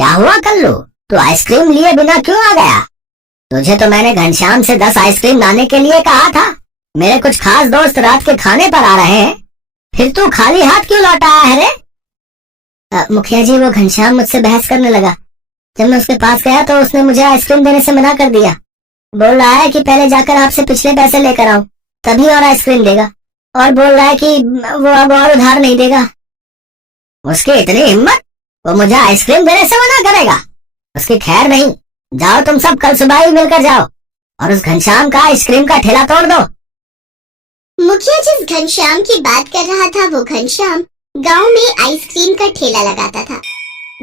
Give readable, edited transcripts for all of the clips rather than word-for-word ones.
क्या हुआ कल्लू, तू आइसक्रीम लिए बिना क्यों आ गया? तुझे तो मैंने घनश्याम से 10 आइसक्रीम लाने के लिए कहा था। मेरे कुछ खास दोस्त रात के खाने पर आ रहे हैं, फिर तू खाली हाथ क्यों लौट आया है रे? मुखिया जी, वो घनश्याम मुझसे बहस करने लगा। जब मैं उसके पास गया तो उसने मुझे आइसक्रीम देने से मना कर दिया। बोल रहा है कि पहले जाकर आपसे पिछले पैसे लेकर आऊं, तभी और आइसक्रीम देगा। और बोल रहा है कि वो अब और उधार नहीं देगा। उसकी इतनी हिम्मत, वो मुझे आइसक्रीम देने से मना करेगा? उसकी खैर नहीं। जाओ तुम सब कल सुबह ही मिलकर जाओ और उस घनश्याम का आइसक्रीम का ठेला तोड़ दो। मुखिया जिस घनश्याम की बात कर रहा था वो घनश्याम गांव में आइसक्रीम का ठेला लगाता था।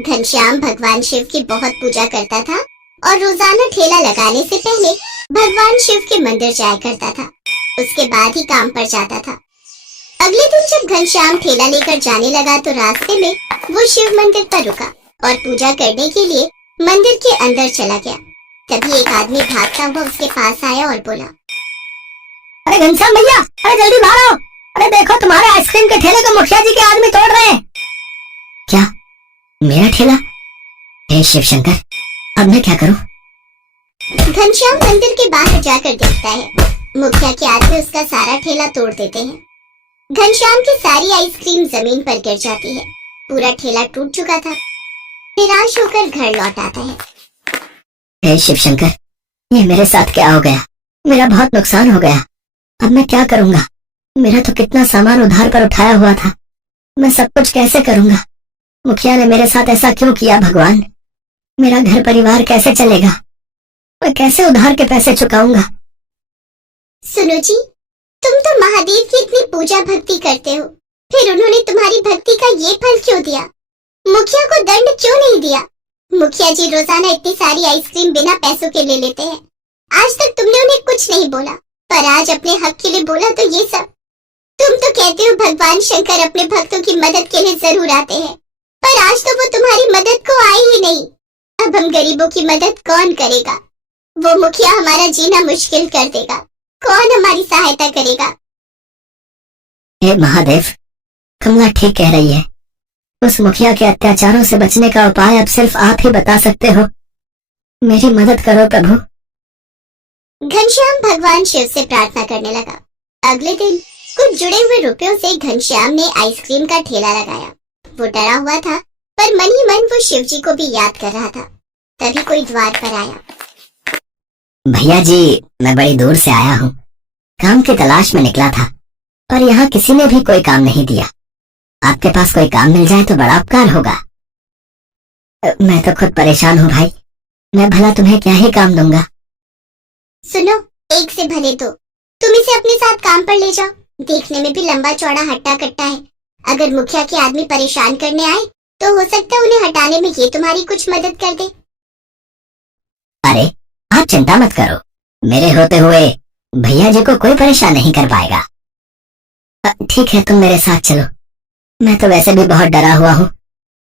घनश्याम भगवान शिव की बहुत पूजा करता था और रोजाना ठेला लगाने से पहले भगवान शिव के मंदिर जाया करता था। उसके बाद ही काम पर जाता था। अगले दिन जब घनश्याम ठेला लेकर जाने लगा तो रास्ते में वो शिव मंदिर पर रुका और पूजा करने के लिए मंदिर के अंदर चला गया। तभी एक आदमी भागता हुआ उसके पास आया और बोला, अरे घनश्याम भैया, अरे जल्दी बाहर आओ। अरे देखो, तुम्हारे आइसक्रीम के ठेले को मुखिया जी के आदमी तोड़ रहे हैं। क्या? मेरा ठेला? हे शिव शंकर, अब मैं क्या करूं? घनश्याम मंदिर के बाहर जाकर देखता है मुखिया के आदमी उसका सारा ठेला तोड़ देते हैं। घनश्याम की सारी आइसक्रीम जमीन पर गिर जाती है। पूरा ठेला टूट चुका था। निराश होकर घर लौट आता है। हे शिव शंकर, ये मेरे साथ क्या हो गया? मेरा बहुत नुकसान हो गया। अब मैं क्या करूंगा? मेरा तो कितना सामान उधार पर उठाया हुआ था। मैं सब कुछ कैसे करूंगा? मुखिया ने मेरे साथ ऐसा क्यों किया? भगवान, मेरा घर परिवार कैसे चलेगा? मैं कैसे उधार के पैसे चुकाऊंगा? सुनो जी, तुम तो महादेव की इतनी पूजा भक्ति करते हो, फिर उन्होंने तुम्हारी भक्ति का ये फल क्यों दिया? मुखिया को दंड क्यों नहीं दिया? मुखिया जी रोजाना इतनी सारी आइसक्रीम बिना पैसों के ले लेते हैं। आज तक तुमने उन्हें कुछ नहीं बोला, पर आज अपने हक के लिए बोला तो ये सब। तुम तो कहते हो भगवान शंकर अपने भक्तों की मदद के लिए जरूर आते हैं, पर आज तो वो तुम्हारी मदद को आए ही नहीं। अब हम गरीबों की मदद कौन करेगा? वो मुखिया हमारा जीना मुश्किल कर देगा। कौन हमारी सहायता करेगा? हे महादेव, कमला ठीक कह रही है। उस मुखिया के अत्याचारों से बचने का उपाय अब सिर्फ आप ही बता सकते हो। मेरी मदद करो प्रभु। घनश्याम भगवान शिव से प्रार्थना करने लगा। अगले दिन कुछ जुड़े हुए रुपयों से घनश्याम ने आइसक्रीम का ठेला लगाया। वो डरा हुआ था, पर मन ही मन वो शिव जी को भी याद कर रहा था। तभी कोई द्वार पर आया। भैया जी, मैं बड़ी दूर से आया हूँ। काम की तलाश में निकला था, पर यहाँ किसी ने भी कोई काम नहीं दिया। आपके पास कोई काम मिल जाए तो बड़ा उपकार होगा। मैं तो खुद परेशान हूँ भाई, मैं भला तुम्हें क्या ही काम दूंगा। सुनो, एक से भले दो। तुम इसे अपने साथ काम पर ले जाओ। देखने में भी लंबा चौड़ा हट्टा कट्टा है। अगर मुखिया के आदमी परेशान करने आए तो हो सकता है उन्हें हटाने में ये तुम्हारी कुछ मदद कर दे। अरे आप चिंता मत करो, मेरे होते हुए भैया जी को कोई परेशान नहीं कर पाएगा। ठीक है, तुम मेरे साथ चलो। मैं तो वैसे भी बहुत डरा हुआ हूँ।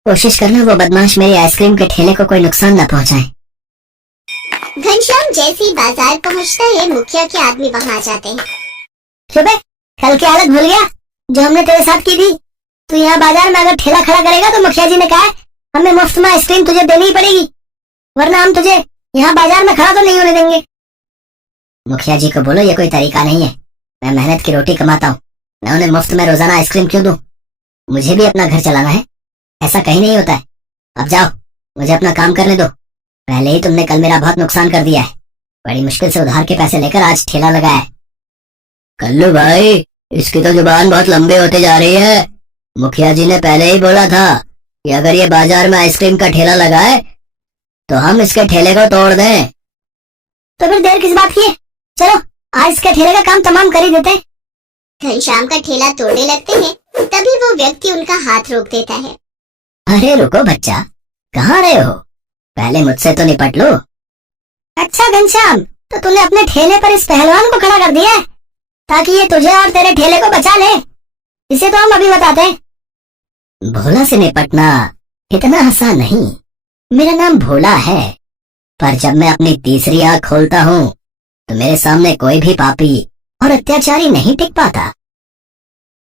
कोशिश करना वो बदमाश मेरी आइसक्रीम के ठेले को कोई नुकसान न पहुँचाए। घनश्याम जैसे ही बाजार पहुँचता है मुखिया के आदमी वहाँ आ जाते हैं। क्यों बे, कल की हालत भूल गया जो हमने तेरे साथ की थी? तू यहाँ बाजार में अगर ठेला खड़ा करेगा तो मुखिया जी ने कहा हमें मुफ्त में आइसक्रीम तुझे देनी ही पड़ेगी, वरना हम तुझे यहाँ बाजार में खड़ा तो नहीं होने देंगे। मुखिया जी को बोलो ये कोई तरीका नहीं है। मैं मेहनत की रोटी कमाता हूँ, मैं उन्हें मुफ्त में रोजाना आइसक्रीम क्यों दूं? मुझे भी अपना घर चलाना है, ऐसा कहीं नहीं होता है। अब जाओ, मुझे अपना काम करने दो। पहले ही तुमने कल मेरा बहुत नुकसान कर दिया है। बड़ी मुश्किल से उधार के पैसे लेकर आज ठेला लगाया है। कल्लू भाई, इसकी तो जुबान बहुत लंबी होती जा रही है। मुखिया जी ने पहले ही बोला था कि अगर ये बाजार में आइसक्रीम का ठेला लगाए तो हम इसके ठेले को तोड़ दें। तो फिर देर किस बात की है? चलो आज इसके ठेले का काम तमाम कर ही देते हैं। घनश्याम का ठेला तोड़ने लगते हैं, तभी वो व्यक्ति उनका हाथ रोक देता है। अरे रुको बच्चा, कहाँ रहे हो? पहले मुझसे तो निपट लो। अच्छा घनश्याम, तो तूने अपने ठेले पर इस पहलवान को खड़ा कर दिया है ताकि ये तुझे और तेरे ठेले को बचा ले। इसे तो हम अभी बताते हैं। भोला से निपटना इतना आसान नहीं। मेरा नाम भोला है, पर जब मैं अपनी तीसरी आंख खोलता हूँ तो मेरे सामने कोई भी पापी और अत्याचारी नहीं टिक पाता।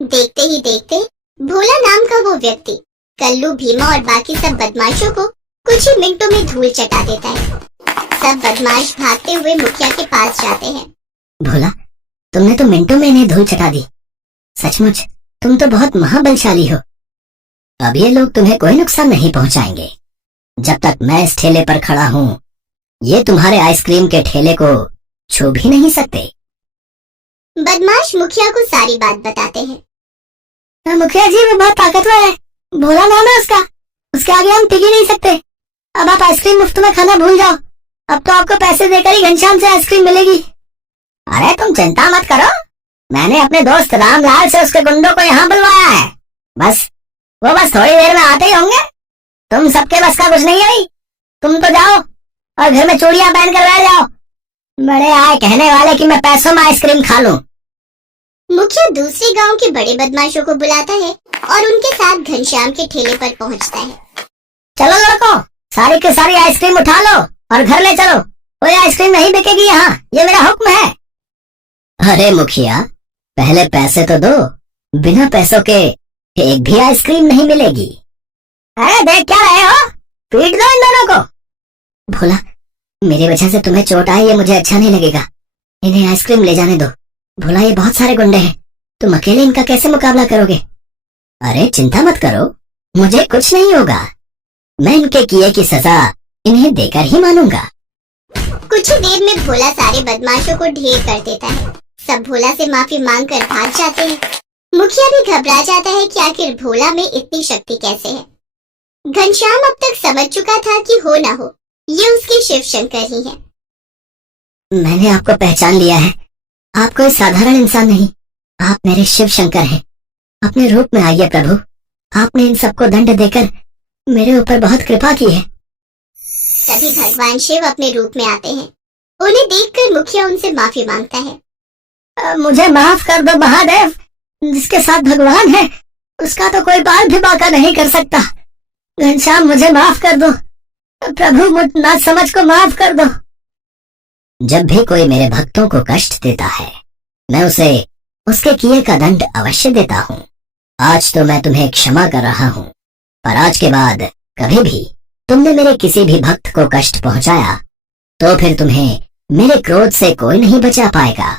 देखते ही देखते भोला नाम का वो व्यक्ति कल्लू, भीमा और बाकी सब बदमाशों को कुछ ही मिनटों में धूल चटा देता है। सब बदमाश भागते हुए मुखिया के पास जाते हैं। भोला, तुमने तो मिनटों में इन्हें धूल चटा दी। सचमुच तुम तो बहुत महाबलशाली हो। अब ये लोग तुम्हें कोई नुकसान नहीं पहुंचाएंगे। जब तक मैं इस ठेले पर खड़ा हूँ, ये तुम्हारे आइसक्रीम के ठेले को छू भी नहीं सकते। बदमाश मुखिया को सारी बात बताते हैं। मुखिया जी, वो बहुत ताकतवर है, भोला नाम है उसका, उसके आगे हम टिक ही नहीं सकते। अब आप आइसक्रीम मुफ्त में खाना भूल जाओ। अब तो आपको पैसे देकर ही घनश्याम से आइसक्रीम मिलेगी। अरे तुम चिंता मत करो, मैंने अपने दोस्त रामलाल से उसके गुंडों को यहाँ बुलवाया है। वो बस थोड़ी देर में आते ही होंगे। तुम सबके बस का कुछ नहीं है भाई। तुम तो जाओ और घर में चूड़ियां पहन कर बैठ जाओ। बड़े आए कहने वाले कि मैं पैसों में आइसक्रीम खा लूं। मुखिया दूसरे गांव के बड़े बदमाशों को बुलाता है और उनके साथ घनश्याम के ठेले पर पहुंचता है। चलो लड़को, सारी की सारी आइसक्रीम उठा लो और घर ले चलो। कोई आइसक्रीम नहीं बिकेगी यहाँ, ये मेरा हुक्म है। अरे मुखिया, पहले पैसे तो दो। बिना पैसों के एक भी आइसक्रीम नहीं मिलेगी। अरे देख क्या रहे हो, पीट दो इन दोनों को। भोला, मेरी वजह से तुम्हें चोट आई, ये मुझे अच्छा नहीं लगेगा। इन्हें आइसक्रीम ले जाने दो। भोला, ये बहुत सारे गुंडे हैं, तुम अकेले इनका कैसे मुकाबला करोगे? अरे चिंता मत करो, मुझे कुछ नहीं होगा। मैं इनके किए की सजा इन्हें देकर ही मानूंगा। कुछ ही देर में भोला सारे बदमाशों को ढेर कर देता है। सब भोला से माफी मांग कर भाग जाते हैं। मुखिया भी घबरा जाता है कि आखिर भोला में इतनी शक्ति कैसे है। घनश्याम अब तक समझ चुका था कि हो ना हो, ये उसके शिव शंकर ही है। मैंने आपको पहचान लिया है। आप कोई साधारण इंसान नहीं, आप मेरे शिव शंकर हैं। अपने रूप में आइए प्रभु। आपने इन सबको दंड देकर मेरे ऊपर बहुत कृपा की है। तभी भगवान शिव अपने रूप में आते हैं। उन्हें देखकर मुखिया उनसे माफी मांगता है। मुझे माफ कर दो महादेव, जिसके साथ भगवान है उसका तो कोई बाल भी बांका नहीं कर सकता। घनश्याम, मुझे माफ कर दो प्रभु, मुझ ना समझ को माफ कर दो। जब भी कोई मेरे भक्तों को कष्ट देता है, मैं उसे उसके किए का दंड अवश्य देता हूँ। आज तो मैं तुम्हें क्षमा कर रहा हूँ, पर आज के बाद कभी भी तुमने मेरे किसी भी भक्त को कष्ट पहुंचाया तो फिर तुम्हें मेरे क्रोध से कोई नहीं बचा पाएगा।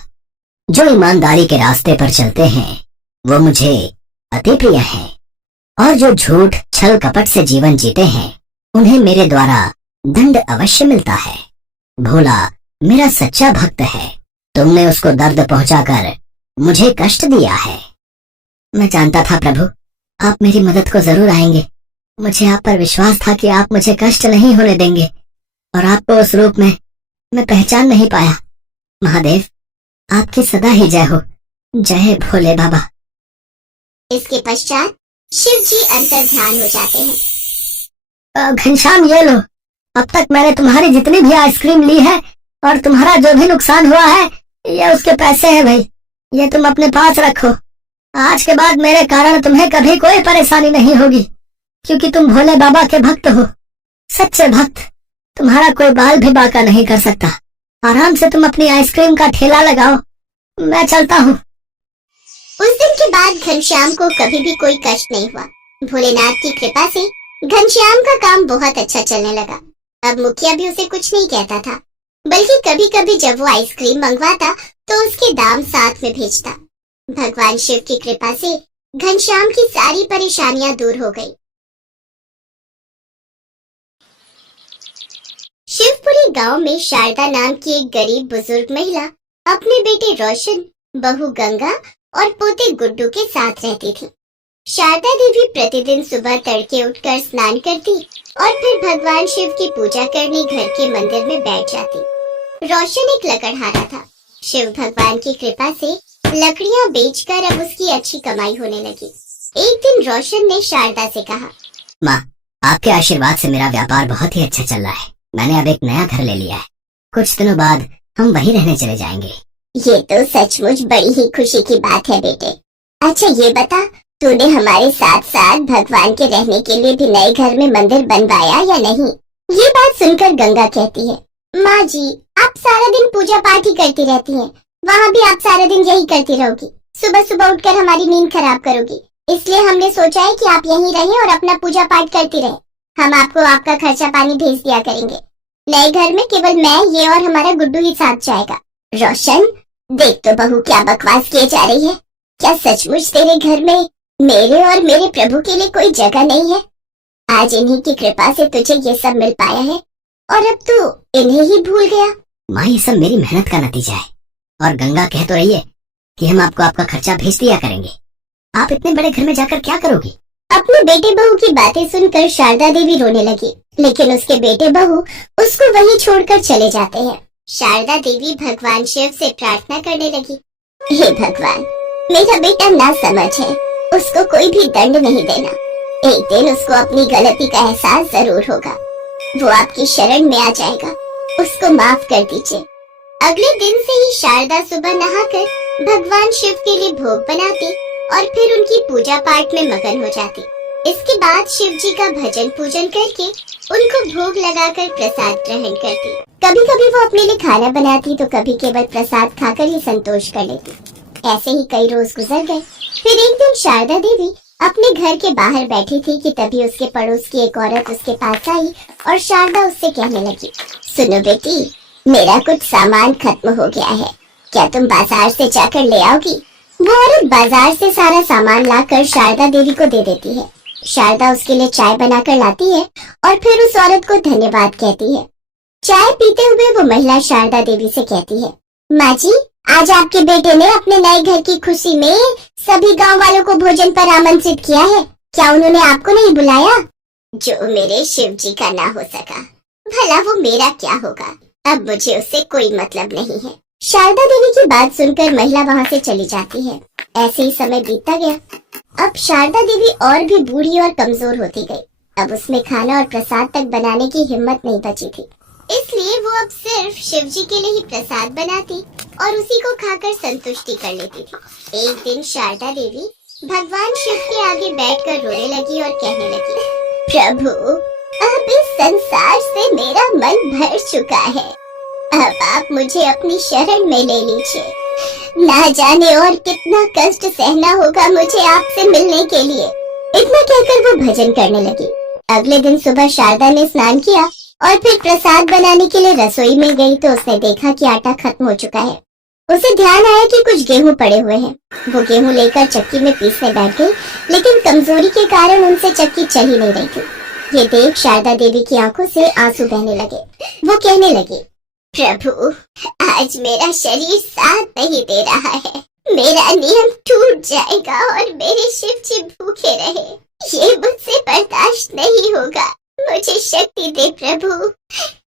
जो ईमानदारी के रास्ते पर चलते हैं वो मुझे अति प्रिय हैं, और जो झूठ छल कपट से जीवन जीते हैं उन्हें मेरे द्वारा दंड अवश्य मिलता है। भोला मेरा सच्चा भक्त है, तुमने उसको दर्द पहुंचाकर मुझे कष्ट दिया है। मैं जानता था प्रभु, आप मेरी मदद को जरूर आएंगे। मुझे आप पर विश्वास था कि आप मुझे कष्ट नहीं होने देंगे, और आपको उस रूप में मैं पहचान नहीं पाया। महादेव, आपकी सदा ही जय हो। जय भोले बाबा। इसके पश्चात शिव जी अंतर ध्यान हो जाते हैं। घनश्याम, ये लो, अब तक मैंने तुम्हारी जितनी भी आइसक्रीम ली है और तुम्हारा जो भी नुकसान हुआ है, ये उसके पैसे हैं भाई। ये तुम अपने पास रखो। आज के बाद मेरे कारण तुम्हें कभी कोई परेशानी नहीं होगी, क्योंकि तुम भोले बाबा के भक्त हो, सच्चे भक्त। तुम्हारा कोई बाल भी बांका नहीं कर सकता। आराम से तुम अपनी आइसक्रीम का ठेला लगाओ, मैं चलता हूँ। उस दिन के बाद घनश्याम को कभी भी कोई कष्ट नहीं हुआ। भोलेनाथ की कृपा से घनश्याम का काम बहुत अच्छा चलने लगा। अब मुखिया भी उसे कुछ नहीं कहता था, बल्कि कभी कभी जब वो आइसक्रीम मंगवाता तो उसके दाम साथ में भेजता। भगवान शिव की कृपा से घनश्याम की सारी परेशानियां दूर हो गई। शिवपुरी गांव में शारदा नाम की एक गरीब बुजुर्ग महिला अपने बेटे रोशन, बहू गंगा और पोते गुड्डू के साथ रहती थी। शारदा देवी प्रतिदिन सुबह तड़के उठकर स्नान करती और फिर भगवान शिव की पूजा करने घर के मंदिर में बैठ जाती। रोशन एक लकड़हारा था। शिव भगवान की कृपा से लकड़ियां बेचकर अब उसकी अच्छी कमाई होने लगी। एक दिन रोशन ने शारदा से कहा, माँ, आपके आशीर्वाद से मेरा व्यापार बहुत ही अच्छा चल रहा है। मैंने अब एक नया घर ले लिया है। कुछ दिनों बाद हम वहीं रहने चले जाएंगे। ये तो सचमुच बड़ी ही खुशी की बात है बेटे। अच्छा ये बता, तूने हमारे साथ साथ भगवान के रहने के लिए भी नए घर में मंदिर बनवाया या नहीं? ये बात सुनकर गंगा कहती है, माँ जी, आप सारा दिन पूजा पाठ ही करती रहती हैं। वहाँ भी आप सारा दिन यही करती रहोगी। सुबह सुबह उठकर हमारी नींद खराब करोगी। इसलिए हमने सोचा है कि आप यहीं रहें और अपना पूजा पाठ करती रहें। हम आपको आपका खर्चा पानी भेज दिया करेंगे। नए घर में केवल मैं, ये और हमारा गुड्डू ही साथ जाएगा। रोशन, देख तो बहू क्या बकवास किए जा रही है। क्या सचमुच तेरे घर में मेरे और मेरे प्रभु के लिए कोई जगह नहीं है? आज इन्हीं की कृपा से तुझे ये सब मिल पाया है और अब तू इन्हें ही भूल गया। माँ, ये सब मेरी मेहनत का नतीजा है। और गंगा कह तो रही है कि हम आपको आपका खर्चा भेज दिया करेंगे। आप इतने बड़े घर में जाकर क्या करोगी? अपने बेटे बहू की बातें सुनकर शारदा देवी रोने लगी, लेकिन उसके बेटे बहू उसको वहीं छोड़कर चले जाते हैं। शारदा देवी भगवान शिव से प्रार्थना करने लगी, हे भगवान, मेरा बेटा नासमझ है, उसको कोई भी दंड नहीं देना। एक दिन उसको अपनी गलती का एहसास जरूर होगा, वो आपकी शरण में आ जाएगा, उसको माफ कर दीजिए। अगले दिन से ही शारदा सुबह नहाकर भगवान शिव के लिए भोग बनाती और फिर उनकी पूजा पाठ में मगन हो जाती। इसके बाद शिव जी का भजन पूजन करके उनको भोग लगाकर प्रसाद ग्रहण करती। कभी कभी वो अपने लिए खाना बनाती तो कभी केवल प्रसाद खाकर ही संतोष कर लेती। ऐसे ही कई रोज गुजर गए। फिर एक दिन शारदा देवी अपने घर के बाहर बैठी थी कि तभी उसके पड़ोस की एक औरत उसके पास आई और शारदा उससे कहने लगी, सुनो बेटी, मेरा कुछ सामान खत्म हो गया है, क्या तुम बाजार से जाकर ले आओगी? वो औरत बाजार से सारा सामान लाकर शारदा देवी को दे देती है। शारदा उसके लिए चाय बनाकर लाती है और फिर उस औरत को धन्यवाद कहती है। चाय पीते हुए वो महिला शारदा देवी से कहती है, माँ जी, आज आपके बेटे ने अपने नए घर की खुशी में सभी गांव वालों को भोजन पर आमंत्रित किया है, क्या उन्होंने आपको नहीं बुलाया? जो मेरे शिव जी का ना हो सका, भला वो मेरा क्या होगा, अब मुझे उससे कोई मतलब नहीं है। शारदा देवी की बात सुनकर महिला वहाँ से चली जाती है। ऐसे ही समय बीतता गया। अब शारदा देवी और भी बूढ़ी और कमजोर होती गई। अब उसमें खाना और प्रसाद तक बनाने की हिम्मत नहीं बची थी, इसलिए वो अब सिर्फ शिव जी के लिए ही प्रसाद बनाती और उसी को खाकर संतुष्टि कर लेती थी। एक दिन शारदा देवी भगवान शिव के आगे बैठकर रोने लगी और कहने लगी, प्रभु, अब इस संसार से मेरा मन भर चुका है, अब आप मुझे अपनी शरण में ले लीजिए। ना जाने और कितना कष्ट सहना होगा मुझे आपसे मिलने के लिए। इतना कहकर वो भजन करने लगी। अगले दिन सुबह शारदा ने स्नान किया और फिर प्रसाद बनाने के लिए रसोई में गई तो उसने देखा कि आटा खत्म हो चुका है। उसे ध्यान आया कि कुछ गेहूं पड़े हुए हैं। वो गेहूं लेकर चक्की में पीसने बैठ गई, लेकिन कमजोरी के कारण उनसे चक्की चल ही नहीं रही थी। ये देख शारदा देवी की आंखों से आंसू बहने लगे। वो कहने लगी, प्रभु, आज मेरा शरीर साथ नहीं दे रहा है, मेरा नियम टूट जाएगा और मेरे शिव जी भूखे रहे, ये मुझसे बर्दाश्त नहीं होगा। मुझे शक्ति दे प्रभु,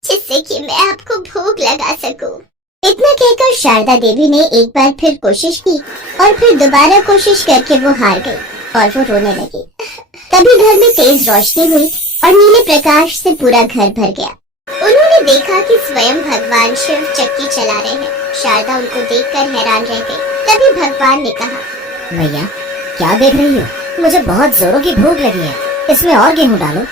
जिससे कि मैं आपको भोग लगा सकूं। इतना कहकर शारदा देवी ने एक बार फिर कोशिश की और फिर दोबारा कोशिश करके वो हार गई और वो रोने लगी। तभी घर में तेज रोशनी हुई और नीले प्रकाश से पूरा घर भर गया। उन्होंने देखा कि स्वयं भगवान शिव चक्की चला रहे हैं। शारदा उनको देखकर हैरान रह गई। तभी भगवान ने कहा, भैया, क्या देख रही हो? मुझे बहुत जोरों की भूख लगी है, इसमें और गेहूं डालो।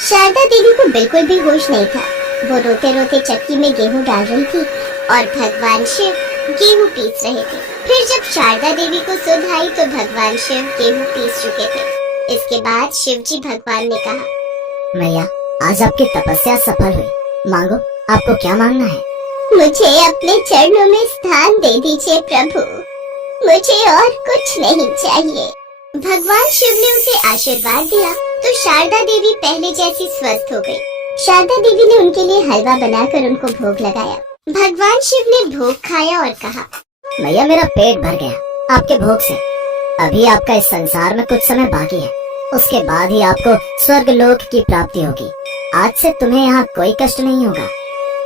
शारदा देवी को बिल्कुल भी होश नहीं था। वो रोते रोते चक्की में गेहूं डाल रही थी और भगवान शिव गेहूं पीस रहे थे। फिर जब शारदा देवी को सुध आई तो भगवान शिव गेहूं पीस चुके थे। इसके बाद शिव जी भगवान ने कहा, भैया, आज आपकी तपस्या सफल हुई, मांगो, आपको क्या मांगना है? मुझे अपने चरणों में स्थान दे दीजिए प्रभु, मुझे और कुछ नहीं चाहिए। भगवान शिव ने उसे आशीर्वाद दिया तो शारदा देवी पहले जैसी स्वस्थ हो गई। शारदा देवी ने उनके लिए हलवा बनाकर उनको भोग लगाया। भगवान शिव ने भोग खाया और कहा, भैया, मेरा पेट भर गया आपके भोग से। अभी आपका इस संसार में कुछ समय बाकी है, उसके बाद ही आपको स्वर्ग लोक की प्राप्ति होगी। आज से तुम्हें यहाँ कोई कष्ट नहीं होगा।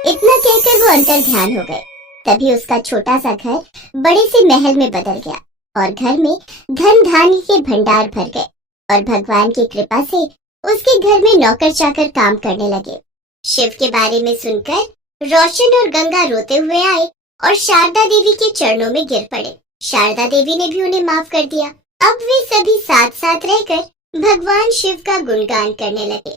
इतना कहकर वो अंतर ध्यान हो गए। तभी उसका छोटा सा घर बड़े से महल में बदल गया और घर में धन धान्य के भंडार भर गए और भगवान की कृपा से उसके घर में नौकर चाकर काम करने लगे। शिव के बारे में सुनकर रोशन और गंगा रोते हुए आए और शारदा देवी के चरणों में गिर पड़े। शारदा देवी ने भी उन्हें माफ कर दिया। अब वे सभी साथ साथ रहकर भगवान शिव का गुणगान करने लगे।